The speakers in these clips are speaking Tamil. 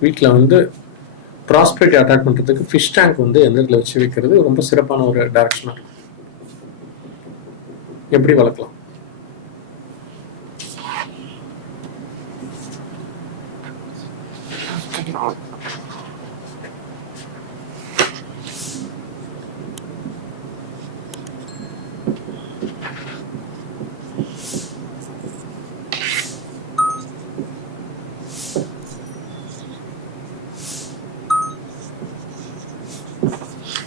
வீட்டில் வந்து ப்ராஸ்பெக்ட் அட்டாக் பண்ணுறதுக்கு ஃபிஷ் டேங்க் வந்து எந்த இடத்துல வச்சு வைக்கிறது ரொம்ப சிறப்பான ஒரு டைரக்ஷனாக எப்படி வளர்க்கலாம்?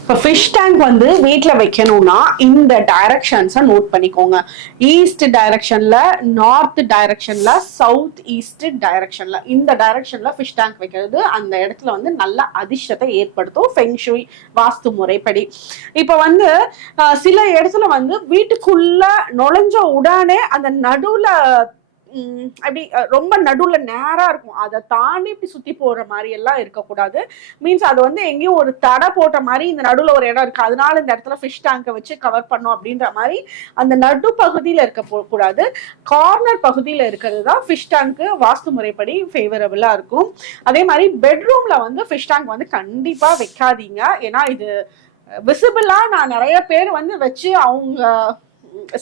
இப்போ ஃபிஷ் டேங்க் வந்து வீட்டில் வைக்கணும்னா இந்த டைரக்ஷன்ஸை நோட் பண்ணிக்கோங்க. ஈஸ்ட் டைரக்ஷனில் நார்த் டைரக்ஷனில் சவுத் ஈஸ்ட் டைரக்ஷனில் இந்த டைரக்ஷனில் ஃபிஷ் டேங்க் வைக்கிறது அந்த இடத்துல வந்து நல்ல அதிர்ஷ்டத்தை ஏற்படுத்தும். ஃபெங்ஷுய் வாஸ்து முறைப்படி. இப்போ வந்து சில இடத்துல வந்து வீட்டுக்குள்ளே நுழைஞ்ச உடனே அந்த நடுவில் அப்படி ரொம்ப நடுவில் நேராக இருக்கும். அதை தாண்டி இப்படி சுற்றி போகிற மாதிரி எல்லாம் இருக்கக்கூடாது. மீன்ஸ் அது வந்து எங்கேயும் ஒரு தடை போட்ட மாதிரி இந்த நடுவில் ஒரு இடம் இருக்குது அதனால இந்த இடத்துல ஃபிஷ் டேங்கை வச்சு கவர் பண்ணும் அப்படின்ற மாதிரி அந்த நடு பகுதியில் இருக்க போகக்கூடாது கார்னர் பகுதியில் இருக்கிறது தான் ஃபிஷ் டேங்க்கு வாஸ்து முறைப்படி ஃபேவரபுளாக இருக்கும். அதே மாதிரி பெட்ரூமில் வந்து ஃபிஷ் டேங்க் வந்து கண்டிப்பாக வைக்காதீங்க. ஏன்னா இது விசிபிளாக நான் நிறைய பேர் வந்து வச்சு அவங்க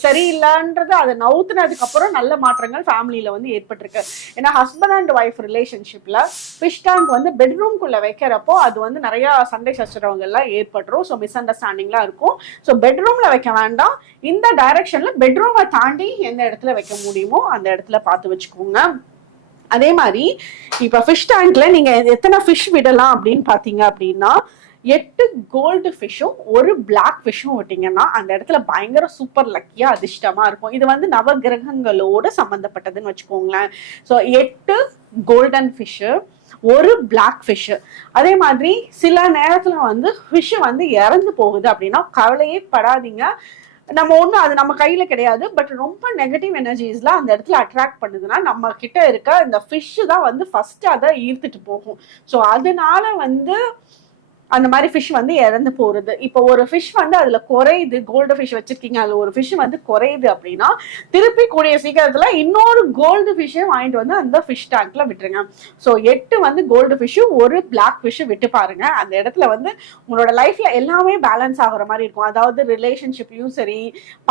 சரியில்லைன்றது அதை நவுத்துனதுக்கு அப்புறம் நல்ல மாற்றங்கள் ஃபேமிலியில வந்து ஏற்பட்டிருக்கு. ஏன்னா ஹஸ்பண்ட் அண்ட் ஒய்ஃப் ரிலேஷன்ஷிப்ல ஃபிஷ் டேங்க் வந்து பெட்ரூம்குள்ள வைக்கிறப்போ அது வந்து நிறைய சண்டை சச்சரவங்க எல்லாம் ஏற்பட்டுரும். ஸோ மிஸ் அண்டர்ஸ்டாண்டிங்லாம் இருக்கும். ஸோ பெட்ரூம்ல வைக்க வேண்டாம். இந்த டைரக்ஷன்ல பெட்ரூமை தாண்டி எந்த இடத்துல வைக்க முடியுமோ அந்த இடத்துல பார்த்து வச்சுக்கோங்க. அதே மாதிரி இப்போ ஃபிஷ் டேங்க்ல நீங்க எத்தனை ஃபிஷ் விடலாம் அப்படின்னு பார்த்தீங்க அப்படின்னா எட்டு கோல்டு ஃபிஷ்ஷும் ஒரு பிளாக் ஃபிஷ்ஷும் விட்டிங்கன்னா அந்த இடத்துல பயங்கர சூப்பர் லக்கியா அதிர்ஷ்டமா இருக்கும். இது வந்து நவகிரகங்களோட சம்மந்தப்பட்டதுன்னு வச்சுக்கோங்களேன். ஸோ எட்டு கோல்டன் ஃபிஷ்ஷு ஒரு பிளாக் ஃபிஷ்ஷு அதே மாதிரி சில நேரத்தில் வந்து ஃபிஷ்ஷு வந்து இறந்து போகுது அப்படின்னா கவலையே படாதீங்க. நம்ம ஒன்றும் அது நம்ம கையில கிடையாது பட் ரொம்ப நெகட்டிவ் எனர்ஜிஸ்லாம் அந்த இடத்துல அட்ராக்ட் பண்ணுதுன்னா நம்ம கிட்ட இருக்க இந்த ஃபிஷ் தான் வந்து ஃபர்ஸ்ட் அதை ஈர்த்துட்டு போகும். ஸோ அதனால வந்து அந்த மாதிரி ஃபிஷ் வந்து இறந்து போகிறது இப்போ ஒரு ஃபிஷ் வந்து அதில் குறையுது கோல்டு ஃபிஷ் வச்சுருக்கீங்க அதில் ஒரு ஃபிஷ் வந்து குறையுது அப்படின்னா திருப்பி கூடிய சீக்கிரத்தில் இன்னொரு கோல்டு ஃபிஷ்ஷை வாங்கிட்டு வந்து அந்த ஃபிஷ் டேங்க்ல விட்டுருங்க. ஸோ எட்டு வந்து கோல்டு ஃபிஷ்ஷும் ஒரு பிளாக் ஃபிஷ்ஷும் விட்டு பாருங்க. அந்த இடத்துல வந்து உங்களோட லைஃப்பில் எல்லாமே பேலன்ஸ் ஆகிற மாதிரி இருக்கும். அதாவது ரிலேஷன்ஷிப்லையும் சரி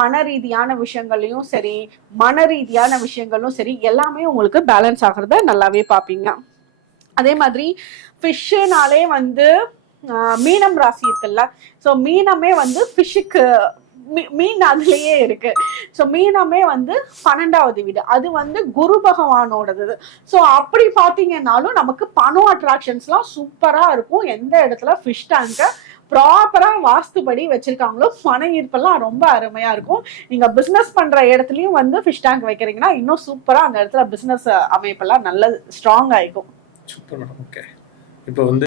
பண ரீதியான விஷயங்கள்லயும் சரி மன ரீதியான விஷயங்களும் சரி எல்லாமே உங்களுக்கு பேலன்ஸ் ஆகிறத நல்லாவே பார்ப்பீங்க. அதே மாதிரி ஃபிஷ்ஷுனாலே வந்து மீனம் ராசி இருக்குல்ல. ஸோ மீனமே வந்து ஃபிஷ்ஷுக்கு மீன் அதுலேயே இருக்கு. ஸோ மீனமே வந்து பன்னெண்டாவது வீடு. அது வந்து குரு பகவானோடது ஸோ அப்படி பார்த்தீங்கன்னாலும் நமக்கு பணம் அட்ராக்ஷன்ஸ்லாம் சூப்பராக இருக்கும். எந்த இடத்துல ஃபிஷ் டேங்கை ப்ராப்பராக வாஸ்துபடி வச்சிருக்காங்களோ பண ஈர்ப்பெல்லாம் ரொம்ப அருமையாக இருக்கும். நீங்கள் பிஸ்னஸ் பண்ணுற இடத்துலையும் வந்து ஃபிஷ் டேங்க் வைக்கிறீங்கன்னா இன்னும் சூப்பராக அந்த இடத்துல பிஸ்னஸ் அமைப்பெல்லாம் நல்ல ஸ்ட்ராங் ஆகிக்கும் சூப்பர் மேடம். ஓகே இப்போ வந்து